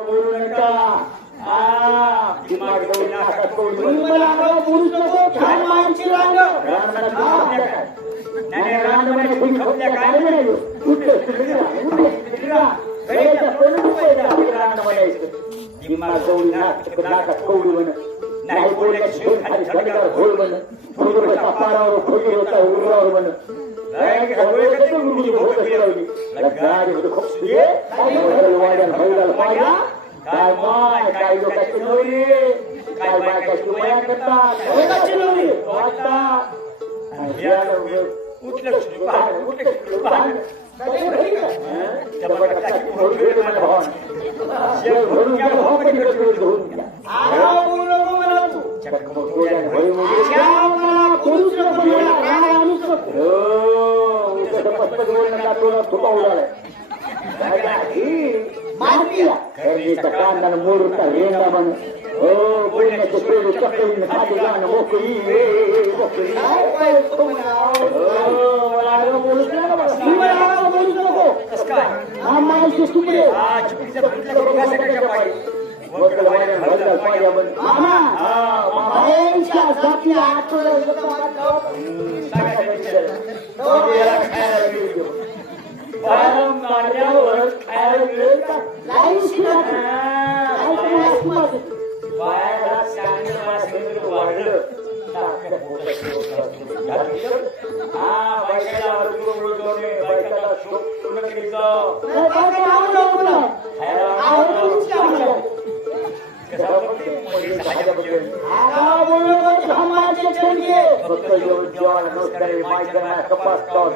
बोलू नका? नाही, बोलण्याची होता उरावर म्हण. नाही, सगळे कसं मुलगी भोगत फिरवली. लग्नाआधी होतं खूप सुये. वडील वाड्याला बैलाला पाहिला. काय माय काय लोकांची नवरी काय बायकाची माया करतात लोकांची नवरी वाटतात आणि या नवरी उठलं सुरू भांडण, उठलं सुरू भांडण. हं? त्या बटाट्याची भरून गेली मला भावानं. शेव भरून घ्या, भाऊ पण इकडे तिकडे उगाच मस्तक बोलणं का तुला थुकावू लागलाय. काय नाही. मारतीला. खरेदीचा कांदा मोडूचा लेंगा म्हण हो बोलण्याचे पेरू चपलीने खाली जाणं मोकळी पाहिजे? हो, बोलूच नका नको. हा माणशी सुपडे मोकळं कारण माझ्यावरच खायला मिळेल का? असं बायाला चांगलं वासनेचं वाढलं. हा, बायकाला अडकून बोलतो मी. बायकाला शोक पूर्ण केलं. नाही, Просто eu ziua noastră e mai grămeasă pastor!